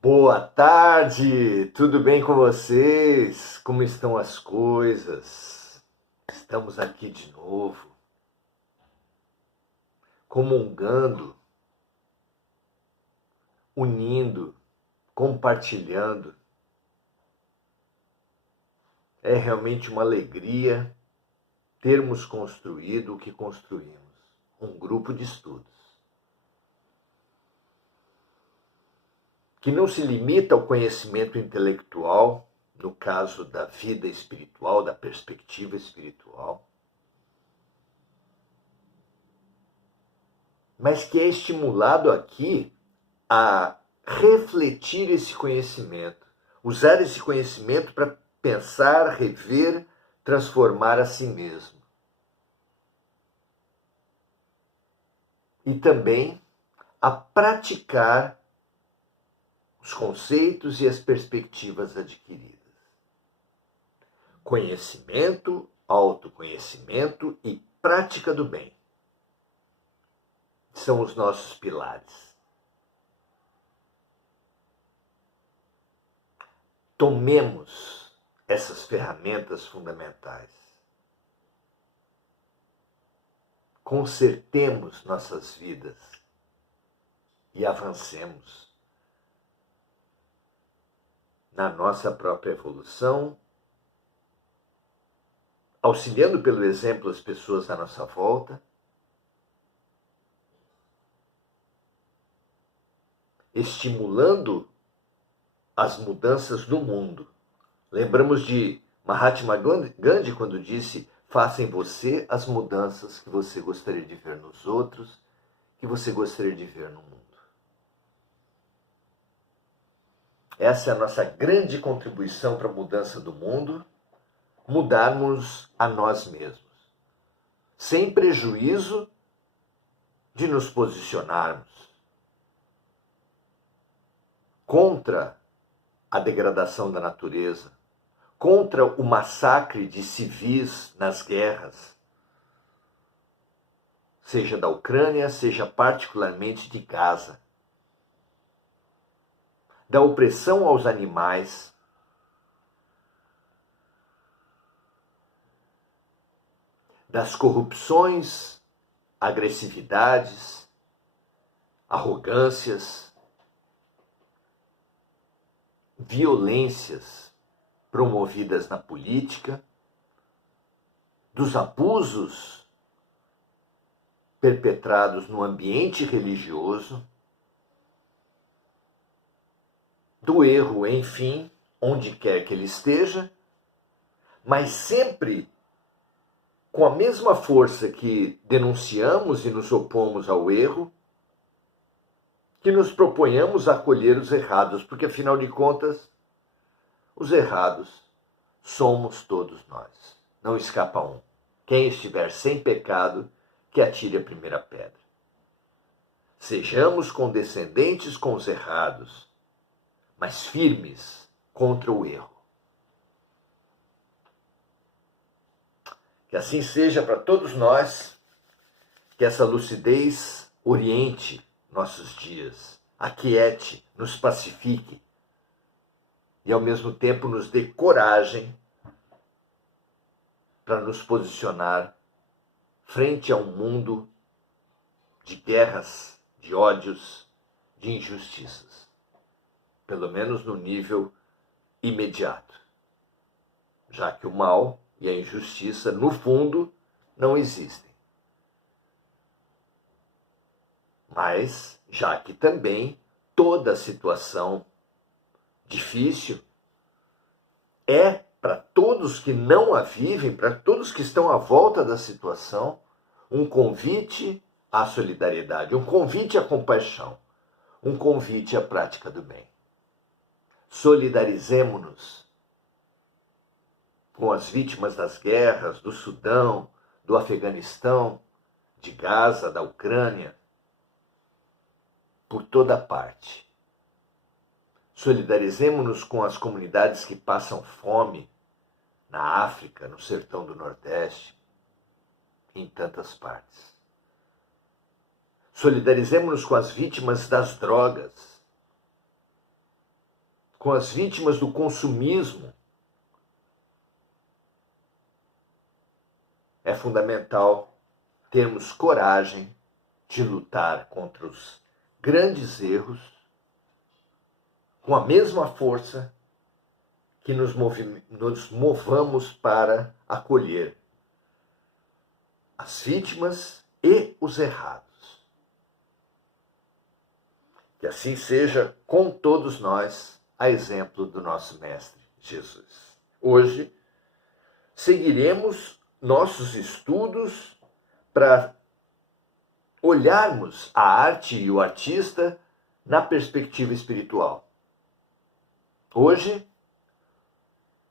Boa tarde, tudo bem com vocês? Como estão as coisas? Estamos aqui de novo, comungando, unindo, compartilhando. É realmente uma alegria termos construído o que construímos, um grupo de estudos, que não se limita ao conhecimento intelectual, no caso da vida espiritual, da perspectiva espiritual, mas que é estimulado aqui a refletir esse conhecimento, usar esse conhecimento para pensar, rever, transformar a si mesmo. E também a praticar os conceitos e as perspectivas adquiridas. Conhecimento, autoconhecimento e prática do bem são os nossos pilares. Tomemos essas ferramentas fundamentais. Consertemos nossas vidas e avancemos na nossa própria evolução, auxiliando pelo exemplo as pessoas à nossa volta, estimulando as mudanças do mundo. Lembramos de Mahatma Gandhi quando disse: faça em você as mudanças que você gostaria de ver nos outros, que você gostaria de ver no mundo. Essa é a nossa grande contribuição para a mudança do mundo, mudarmos a nós mesmos, sem prejuízo de nos posicionarmos contra a degradação da natureza, contra o massacre de civis nas guerras, seja da Ucrânia, seja particularmente de Gaza, da opressão aos animais, das corrupções, agressividades, arrogâncias, violências promovidas na política, dos abusos perpetrados no ambiente religioso, do erro, enfim, onde quer que ele esteja, mas sempre com a mesma força que denunciamos e nos opomos ao erro, que nos proponhamos a acolher os errados, porque afinal de contas, os errados somos todos nós. Não escapa um. Quem estiver sem pecado, que atire a primeira pedra. Sejamos condescendentes com os errados, mas firmes contra o erro. Que assim seja para todos nós, que essa lucidez oriente nossos dias, aquiete, nos pacifique e ao mesmo tempo nos dê coragem para nos posicionar frente a um mundo de guerras, de ódios, de injustiças, pelo menos no nível imediato, já que o mal e a injustiça, no fundo, não existem. Mas, já que também toda situação difícil é para todos que não a vivem, para todos que estão à volta da situação, um convite à solidariedade, um convite à compaixão, um convite à prática do bem. Solidarizemo-nos com as vítimas das guerras do Sudão, do Afeganistão, de Gaza, da Ucrânia, por toda parte. Solidarizemo-nos com as comunidades que passam fome na África, no sertão do Nordeste, em tantas partes. Solidarizemo-nos com as vítimas das drogas, com as vítimas do consumismo, é fundamental termos coragem de lutar contra os grandes erros com a mesma força que nos movamos para acolher as vítimas e os errados. Que assim seja com todos nós, a exemplo do nosso Mestre Jesus. Hoje, seguiremos nossos estudos para olharmos a arte e o artista na perspectiva espiritual. Hoje,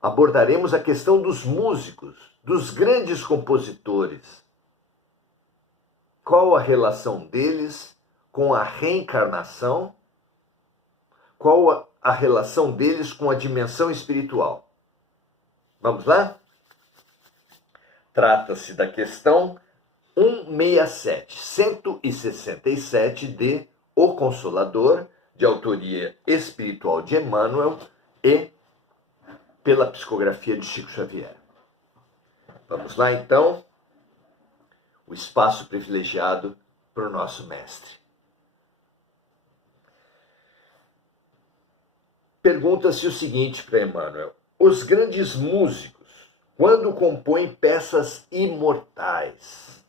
abordaremos a questão dos músicos, dos grandes compositores. Qual a relação deles com a reencarnação? Qual a relação deles com a dimensão espiritual? Vamos lá? Trata-se da questão 167 de O Consolador, de autoria espiritual de Emmanuel e pela psicografia de Chico Xavier. Vamos lá, então, o espaço privilegiado para o nosso mestre. Pergunta-se o seguinte para Emmanuel: os grandes músicos, quando compõem peças imortais,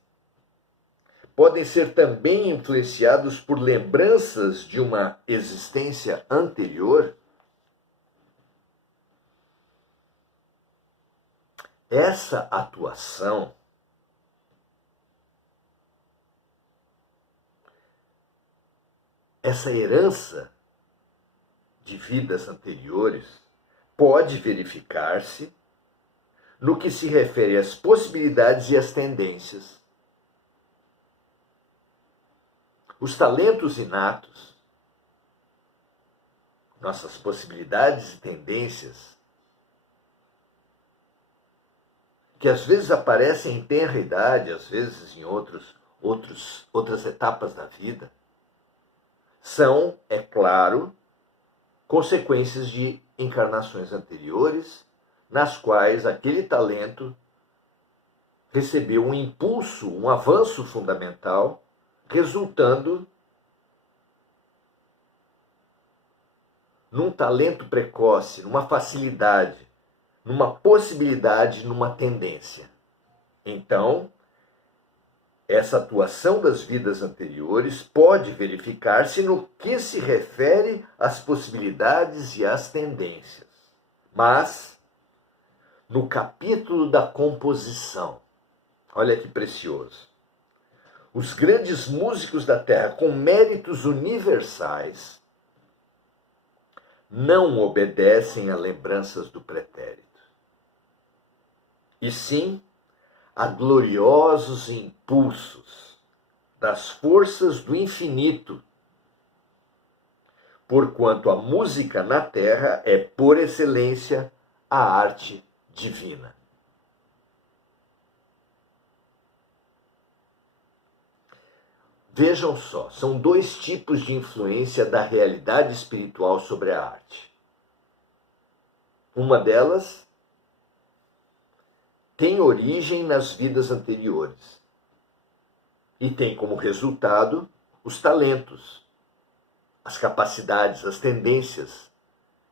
podem ser também influenciados por lembranças de uma existência anterior? Essa atuação essa herança de vidas anteriores pode verificar-se no que se refere às possibilidades e às tendências. Os talentos inatos, nossas possibilidades e tendências, que às vezes aparecem em tenra idade, às vezes em outras etapas da vida, são, é claro, consequências de encarnações anteriores, nas quais aquele talento recebeu um impulso, um avanço fundamental, resultando num talento precoce, numa facilidade, numa possibilidade, numa tendência. Então, essa atuação das vidas anteriores pode verificar-se no que se refere às possibilidades e às tendências. Mas, no capítulo da composição, olha que precioso, os grandes músicos da Terra com méritos universais não obedecem a lembranças do pretérito, e sim a gloriosos impulsos das forças do infinito, porquanto a música na Terra é, por excelência, a arte divina. Vejam só, são dois tipos de influência da realidade espiritual sobre a arte. Uma delas tem origem nas vidas anteriores e tem como resultado os talentos, as capacidades, as tendências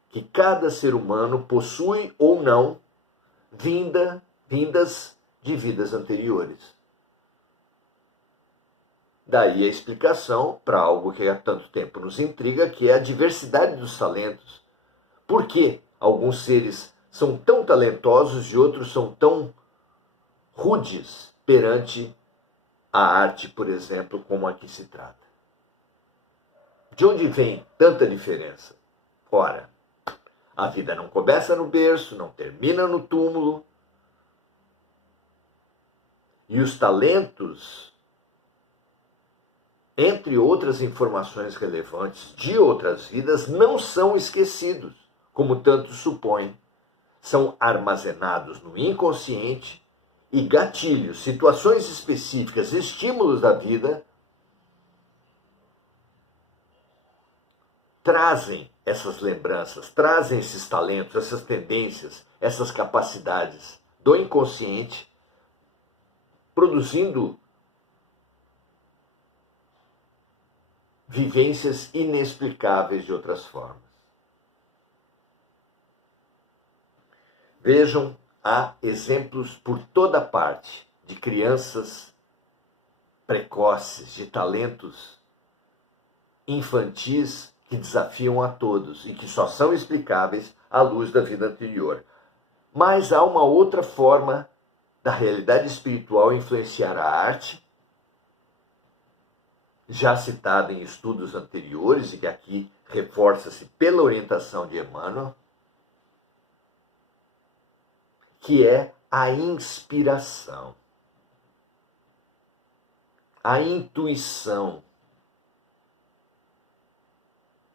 que cada ser humano possui ou não, vindas de vidas anteriores. Daí a explicação para algo que há tanto tempo nos intriga, que é a diversidade dos talentos. Por que alguns seres são tão talentosos e outros são tão rudes perante a arte, por exemplo, como aqui se trata? De onde vem tanta diferença? Ora, a vida não começa no berço, não termina no túmulo. E os talentos, entre outras informações relevantes de outras vidas, não são esquecidos, como tantos supõem. São armazenados no inconsciente e gatilhos, situações específicas, estímulos da vida trazem essas lembranças, trazem esses talentos, essas tendências, essas capacidades do inconsciente, produzindo vivências inexplicáveis de outras formas. Vejam, há exemplos por toda parte de crianças precoces, de talentos infantis que desafiam a todos e que só são explicáveis à luz da vida anterior. Mas há uma outra forma da realidade espiritual influenciar a arte, já citada em estudos anteriores e que aqui reforça-se pela orientação de Emmanuel, que é a inspiração, a intuição,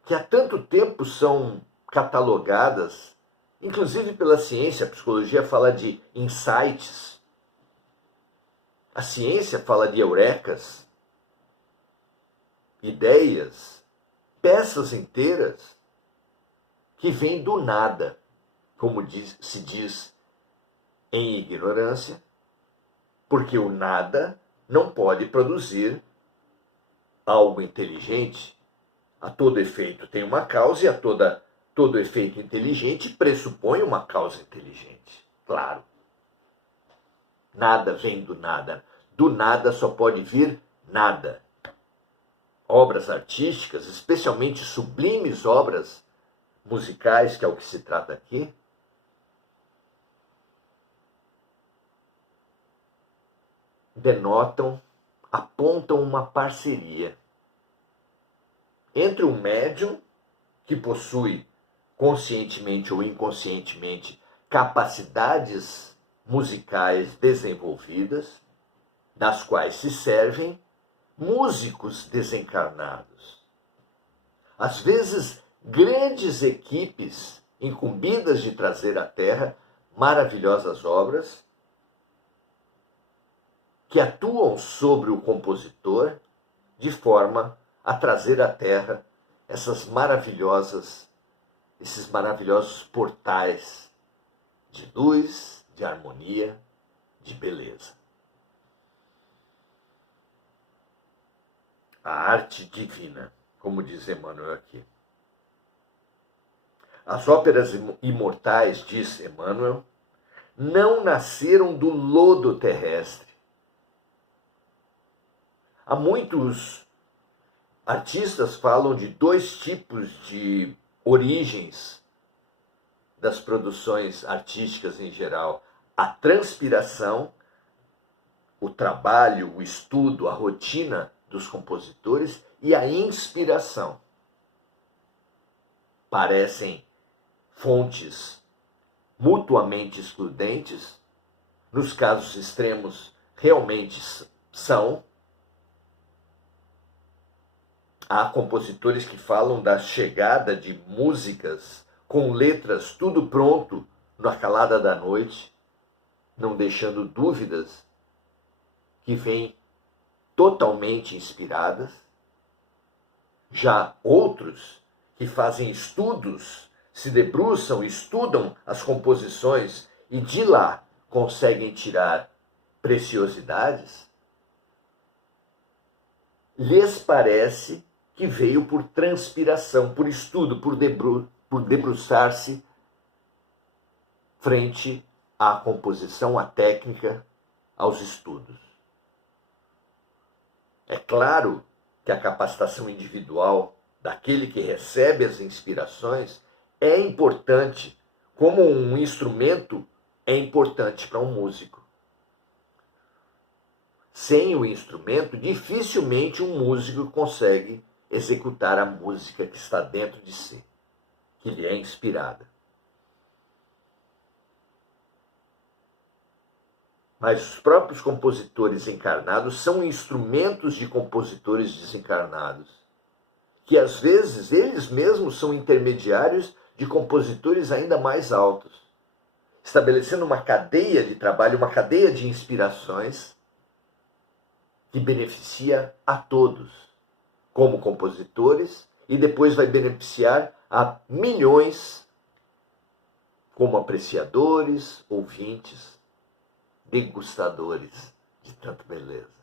que há tanto tempo são catalogadas, inclusive pela ciência. A psicologia fala de insights, a ciência fala de eurecas, ideias, peças inteiras que vêm do nada, como se diz em ignorância, porque o nada não pode produzir algo inteligente. A todo efeito tem uma causa e todo efeito inteligente pressupõe uma causa inteligente. Claro. Nada vem do nada. Do nada só pode vir nada. Obras artísticas, especialmente sublimes obras musicais, que é o que se trata aqui, denotam, apontam uma parceria entre o médium, que possui conscientemente ou inconscientemente capacidades musicais desenvolvidas, das quais se servem músicos desencarnados. Às vezes, grandes equipes incumbidas de trazer à Terra maravilhosas obras, que atuam sobre o compositor de forma a trazer à Terra esses maravilhosos portais de luz, de harmonia, de beleza. A arte divina, como diz Emmanuel aqui. As óperas imortais, diz Emmanuel, não nasceram do lodo terrestre. Há muitos artistas falam de dois tipos de origens das produções artísticas em geral: a transpiração, o trabalho, o estudo, a rotina dos compositores, e a inspiração. Parecem fontes mutuamente excludentes, nos casos extremos realmente são. Há compositores que falam da chegada de músicas com letras tudo pronto na calada da noite, não deixando dúvidas, que vêm totalmente inspiradas. Já outros que fazem estudos, se debruçam, estudam as composições e de lá conseguem tirar preciosidades, lhes parece que veio por transpiração, por estudo, por debruçar-se frente à composição, à técnica, aos estudos. É claro que a capacitação individual daquele que recebe as inspirações é importante, como um instrumento é importante para um músico. Sem o instrumento, dificilmente um músico consegue executar a música que está dentro de si, que lhe é inspirada. Mas os próprios compositores encarnados são instrumentos de compositores desencarnados, que às vezes eles mesmos são intermediários de compositores ainda mais altos, estabelecendo uma cadeia de trabalho, uma cadeia de inspirações que beneficia a todos, como compositores e depois vai beneficiar a milhões como apreciadores, ouvintes, degustadores de tanta beleza.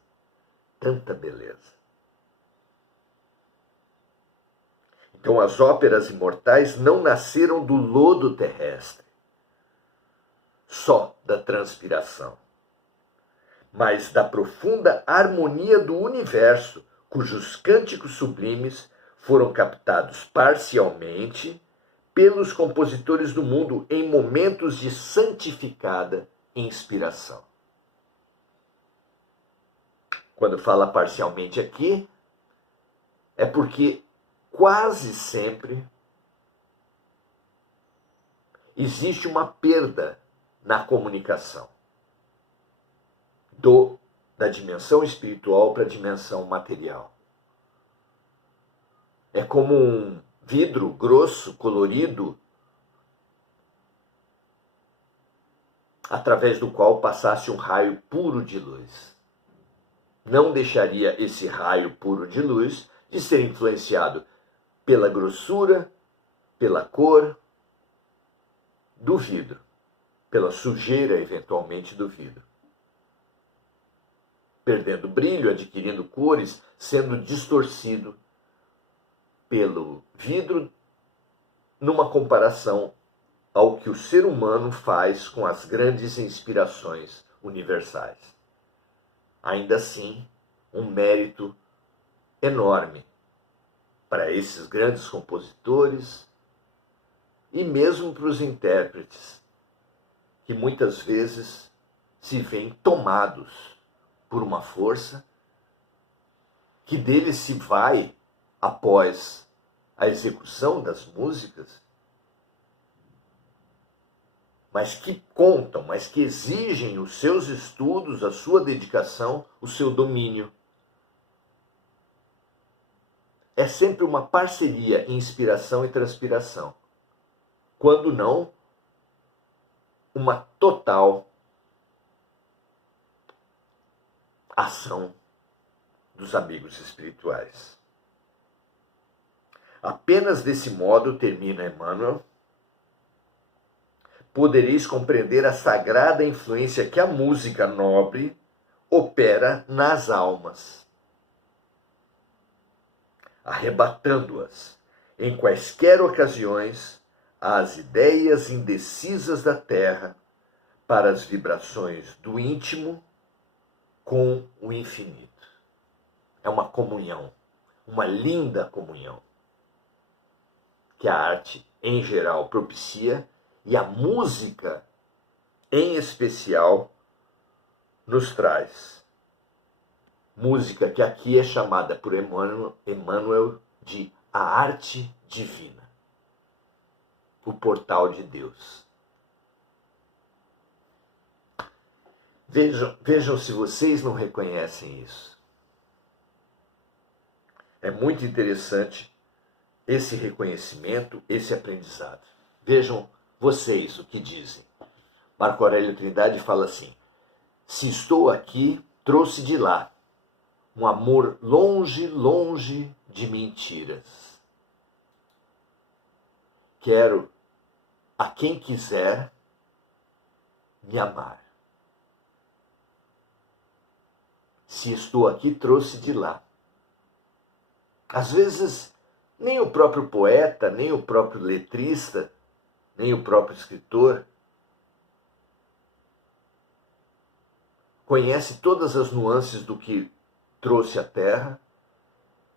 Tanta beleza. Então as óperas imortais não nasceram do lodo terrestre, só da transpiração, mas da profunda harmonia do universo, cujos cânticos sublimes foram captados parcialmente pelos compositores do mundo em momentos de santificada inspiração. Quando fala parcialmente aqui, é porque quase sempre existe uma perda na comunicação da dimensão espiritual para a dimensão material. É como um vidro grosso, colorido, através do qual passasse um raio puro de luz. Não deixaria esse raio puro de luz de ser influenciado pela grossura, pela cor do vidro, pela sujeira, eventualmente, do vidro. Perdendo brilho, adquirindo cores, sendo distorcido pelo vidro numa comparação ao que o ser humano faz com as grandes inspirações universais. Ainda assim, um mérito enorme para esses grandes compositores e mesmo para os intérpretes, que muitas vezes se veem tomados por uma força que deles se vai após a execução das músicas, mas que contam, mas que exigem os seus estudos, a sua dedicação, o seu domínio. É sempre uma parceria, inspiração e transpiração. Quando não, uma total ação dos amigos espirituais. Apenas desse modo, termina Emmanuel, podereis compreender a sagrada influência que a música nobre opera nas almas, arrebatando-as, em quaisquer ocasiões, às ideias indecisas da terra para as vibrações do íntimo com o infinito. É uma comunhão, uma linda comunhão, que a arte, em geral, propicia, e a música, em especial, nos traz. Música que aqui é chamada por Emmanuel de a arte divina, o portal de Deus. Vejam se vocês não reconhecem isso. É muito interessante esse reconhecimento, esse aprendizado. Vejam vocês o que dizem. Marco Aurélio Trindade fala assim: se estou aqui, trouxe de lá um amor longe, longe de mentiras. Quero a quem quiser me amar. Se estou aqui, trouxe de lá. Às vezes, nem o próprio poeta, nem o próprio letrista, nem o próprio escritor conhece todas as nuances do que trouxe à Terra.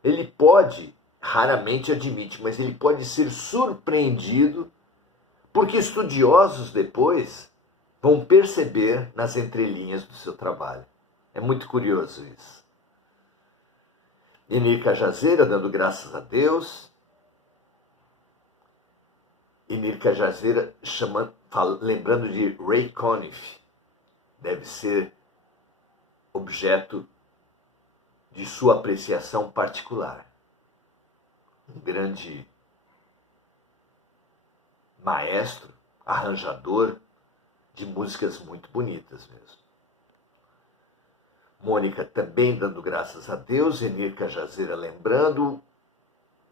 Ele pode, raramente admite, mas ele pode ser surpreendido, porque estudiosos depois vão perceber nas entrelinhas do seu trabalho. É muito curioso isso. Enir Cajazeira, dando graças a Deus. Enir Cajazeira lembrando de Ray Conniff, deve ser objeto de sua apreciação particular. Um grande maestro, arranjador de músicas muito bonitas mesmo. Mônica também dando graças a Deus, Enir Cajazeira lembrando,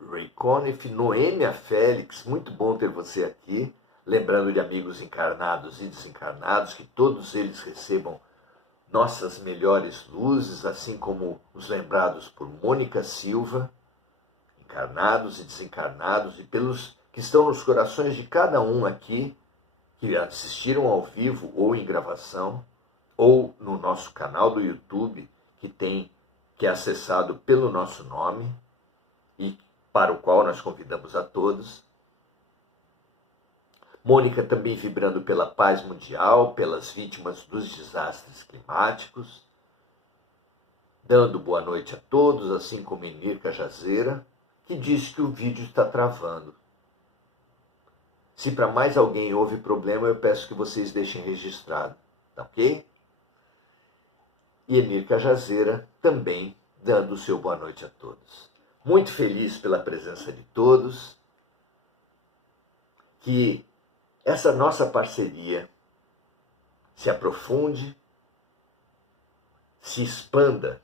Ray Conniff, Noêmia Félix, muito bom ter você aqui. Lembrando de amigos encarnados e desencarnados, que todos eles recebam nossas melhores luzes, assim como os lembrados por Mônica Silva, encarnados e desencarnados, e pelos que estão nos corações de cada um aqui, que assistiram ao vivo ou em gravação, ou no nosso canal do YouTube, que é acessado pelo nosso nome, e para o qual nós convidamos a todos. Mônica também vibrando pela paz mundial, pelas vítimas dos desastres climáticos, dando boa noite a todos, assim como Enir Cajazeira, que diz que o vídeo está travando. Se para mais alguém houve problema, eu peço que vocês deixem registrado, tá ok? E Enir Cajazeira também dando o seu boa noite a todos. Muito feliz pela presença de todos, que essa nossa parceria se aprofunde, se expanda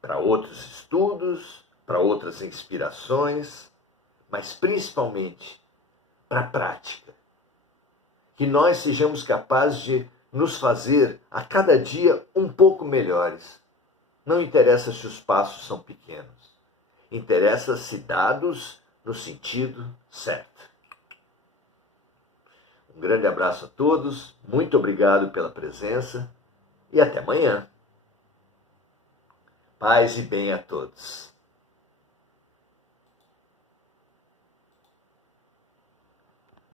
para outros estudos, para outras inspirações, mas principalmente para a prática. Que nós sejamos capazes de nos fazer a cada dia um pouco melhores. Não interessa se os passos são pequenos, interessa se dados no sentido certo. Um grande abraço a todos, muito obrigado pela presença e até amanhã. Paz e bem a todos.